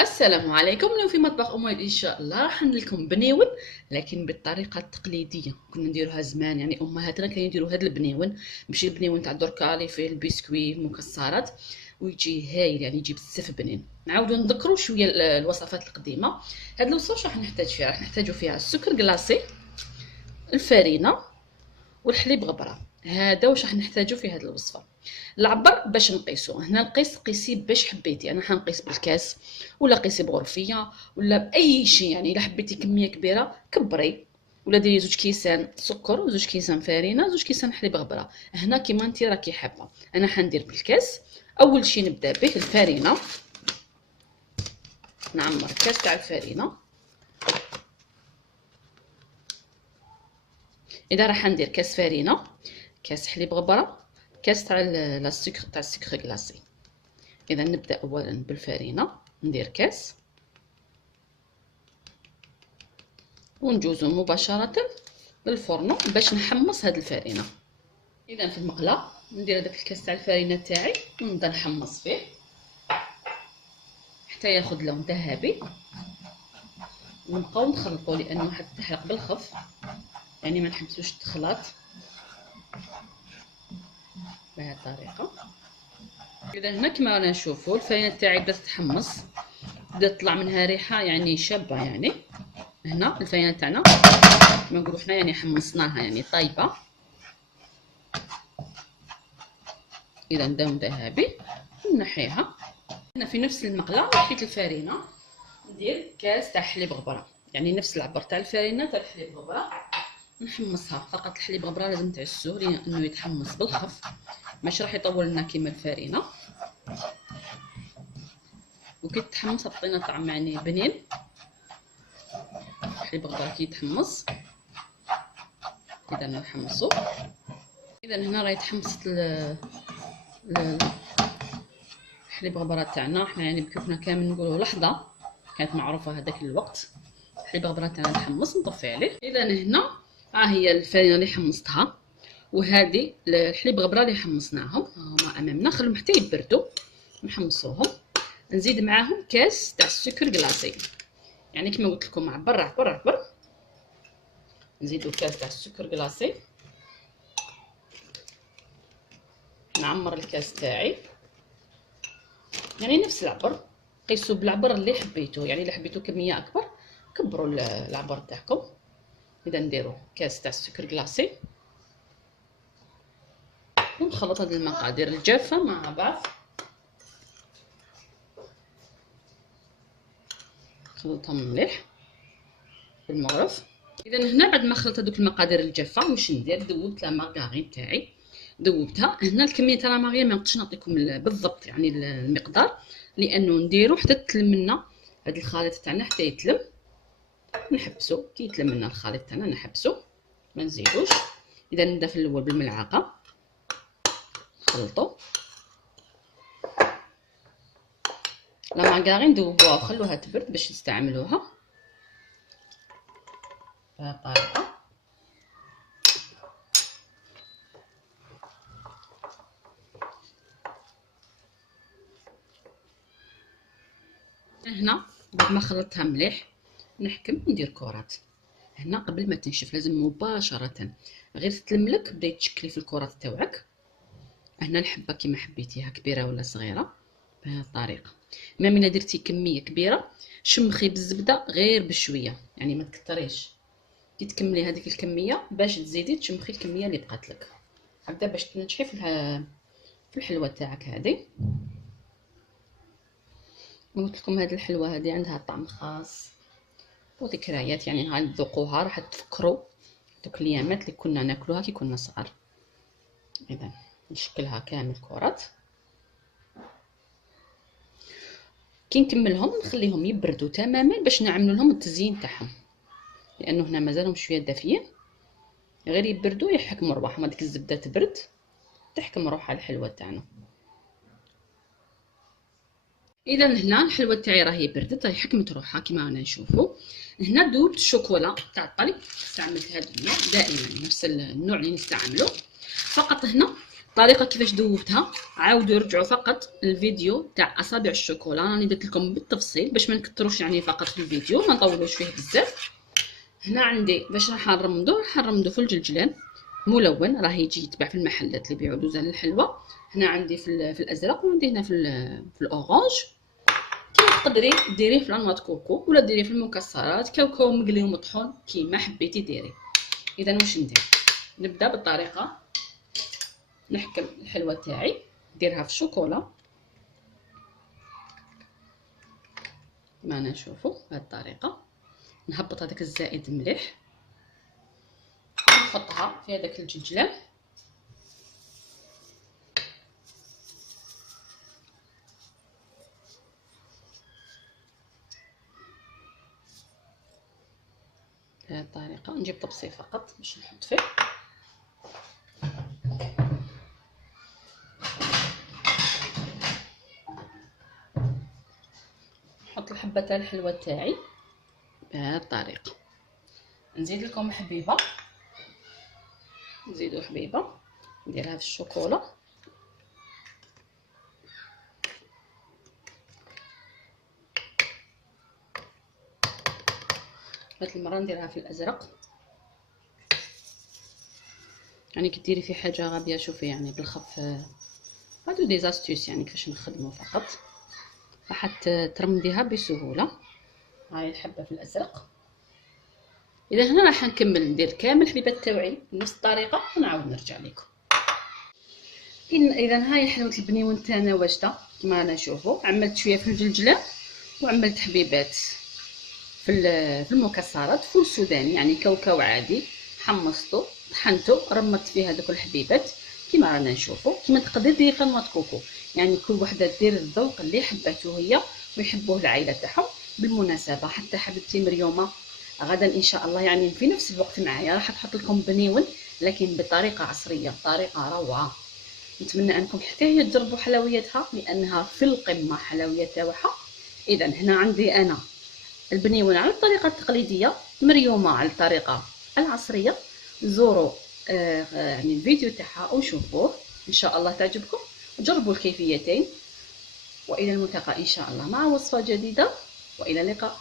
السلام عليكم. اليوم في مطبخ اميد ان شاء الله راح ندير لكم بنيون، لكن بالطريقه التقليديه. كنا نديروها زمان، يعني امهاتنا كانوا يديروا هذا البنيون، ماشي البنيون تاع دركا اللي فيه البسكوي المكسرات، ويجي هايل، يعني يجي بزاف بنين. نعاودوا نذكروا شويه الوصفات القديمه. هاد الوصفه راح نحتاج فيها، راح نحتاجوا فيها السكر كلاصي، الفارينه، والحليب غبره. هذا واش راح نحتاجو في هذه الوصفه. العبر باش نقيسو، هنا نقيس قيسي باش حبيتي، انا حنقيس بالكاس ولا قيسي بغرفيه ولا باي شيء، يعني الا حبيتي كميه كبيره كبري، ولا ديري 2 كيسان سكر و2 كيسان فارينه 2 كيسان حليب غبره. هنا كيما انت راكي حابه. انا حندير بالكاس. اول شيء نبدا به الفارينه، نعمر كاس تاع الفارينه. اذا راح ندير كاس فارينه، كاس حليب غبره، كاس تاع السكر تاع السكر كلاصي. اذا نبدا اولا بالفارينه، ندير كاس ونجوزو مباشره للفرن باش نحمص هاد الفارينه. اذا في المقله ندير هذاك الكاس تاع الفارينه تاعي ونبدا نحمص فيه حتى ياخذ لون ذهبي، ونبقاو نخلطو لانه حتى تحرق بالخف، يعني ما نحبسوش الخلاط بهذه الطريقه. اذا هنا كما رانا نشوفوا الفارينه تاعي بدات تتحمص، بدات تطلع منها ريحه يعني شابه. يعني هنا الفارينه تاعنا كما نقولوا حنا يعني حمصناها، يعني طايبه. اذا لون ذهبي نحيها. هنا في نفس المقله حطيت الفارينه، ندير كاس تاع حليب غبره، يعني نفس العبر تاع الفارينه تاع الحليب غبره نحمصها. فقط الحليب غبره لازم تعسوه لانه يتحمص بالخف، ماشي راح يطول لنا كيما الفارينه. وكي تحمص تعطينا طعم يعني بنين. الحليب غبره كي يتحمص اذا نحمصو. اذا هنا راهي تحمصت الحليب غبره تاعنا. حنا يعني بكيفنا كامل نقولوا لحظه، كانت معروفه هذاك الوقت. الحليب غبره تاعنا نحمص نطفي عليه. اذا هنا ها هي الفارينه اللي حمصتها، وهذه الحليب غبره اللي حمصناهم هما امامنا. خليهم حتى يبردوا نحمصوهم. نزيد معاهم كاس تاع السكر كلاصي، يعني كما قلت لكم عبر عبر عبر. نزيدو كاس تاع السكر كلاصي، نعمر الكاس تاعي، يعني نفس العبر. قيسوا بالعبر اللي حبيتو، يعني الا حبيتو كميه اكبر كبروا العبر تاعكم. اذا نديرو كاس تاع السكر كلاصي ونخلط هذه المقادير الجافه مع بعض. نخلطهم مليح بالمغرف. اذا هنا بعد ما خلطت هذوك المقادير الجافه واش ندير؟ ذوبت لا مارغرين تاعي، ذوبتها. هنا الكميه تاع لا مارغرين ما نقدرش نعطيكم بالضبط يعني المقدار، لانه نديرو حتى تلم لنا هذا الخليط تاعنا، حتى يتلم نحبسو. كي يتلم لنا الخليط تاعنا نحبسو ما نزيدوش. اذا نبدا في الاول بالملعقه نخلطو لا مارغرين، ذوبوها وخلوها تبرد باش نستعملوها بهذه الطريقه. هنا بعد ما خلطتها مليح نحكم ندير كرات. هنا قبل ما تنشف لازم مباشره غير تلملك بداي تشكلي في الكرات تاوعك. هنا الحبه كيما حبيتيها كبيره ولا صغيره بهذه الطريقه. ميم الا درتي كميه كبيره شمخي بالزبده غير بشويه، يعني ما تكتريش. كي تكملي هذيك الكميه باش تزيدي تشمخي الكميه اللي بقات لك، هكذا باش تنجحي في الحلوه تاعك هذه. قلت لكم هذه الحلوه هذه عندها طعم خاص وذكريات، يعني هاي تذوقوها راح تفكروا دوك الايامات اللي كنا ناكلوها كي كنا صغار. اذا نشكلها كامل كرات. كي نكملهم نخليهم يبردوا تماما باش نعملوا لهم التزيين تاعهم، لانه هنا مازالهم شويه دافيين. غير يبردوا يحكموا رواحهم، هذيك الزبده تبرد تحكم روحها الحلوه تاعنا. اذا هنا الحلوه تاعي راهي بردت، راهي حكمت روحها كما رانا نشوفوا. هنا ذوبت الشوكولا تاع الطلي، استعملت هذا النوع دائما، نفس النوع اللي نستعمله. فقط هنا الطريقه كيفاش دوبتها عاودوا رجعوا فقط الفيديو تاع اصابع الشوكولا، راني درت لكم بالتفصيل باش ما نكثروش يعني فقط في الفيديو ما نطولوش فيه بزاف. هنا عندي باش راح نرمدو في الجلجلان ملون، راه يجي يتباع في المحلات اللي يبيعوا دوزان الحلوى. هنا عندي في الازرق، وعندي هنا في الاورانج. كيما تقدري ديريه في لانواط كوكو ولا ديريه في المكسرات، كاوكاو مقلي ومطحون كيما حبيتي ديري. اذا واش ندير؟ نبدا بالطريقه، نحكم الحلوى تاعي نديرها في الشوكولا كما نشوفوا بهذه الطريقه. نهبط هذاك الزائد مليح، نحطها في هذاك الجلجلان. بهذه الطريقه نجيب طبسي فقط باش نحط فيه. نحط الحبه تاع الحلوى تاعي بهذه الطريقه. نزيد لكم حبيبه، نزيدو حبيبه نديرها في الشوكولا. هاد المره نديرها في الازرق. يعني كديري في حاجه غابيه شوفي يعني بالخف، هادو دي زاستيوس يعني كيفاش نخدمو فقط، راح ترمديها بسهوله. هاي الحبه في الازرق. اذا هنا راح نكمل ندير كامل الحبيبات تاوعي بنفس الطريقه ونعاود نرجع لكم. اذا هاي حلوه البنيون تاعنا واجده كما نشوفوا. عملت شويه في الجلجله وعملت حبيبات في المكسرات، فول سوداني يعني كاوكاو عادي، حمصته طحنته رمت فيه هذوك الحبيبات كما رانا نشوفوا. كما تقدر ديري قنوات كوكو، يعني كل وحده دير الذوق اللي حبته هي ويحبوه العائله تاعهم. بالمناسبه حتى حبيبتي مريومه غدا ان شاء الله يعني في نفس الوقت معايا راح تحط لكم بنيون لكن بطريقه عصريه، طريقه روعه. نتمنى انكم حتى هي تجربوا حلوياتها لانها في القمه حلويات تاعها. اذا هنا عندي انا البنيون على الطريقه التقليديه، مريومه على الطريقه العصريه. زوروا يعني الفيديو تاعها وشوفوه ان شاء الله تعجبكم، جربوا الكيفيتين. والى الملتقى ان شاء الله مع وصفه جديده، والى اللقاء.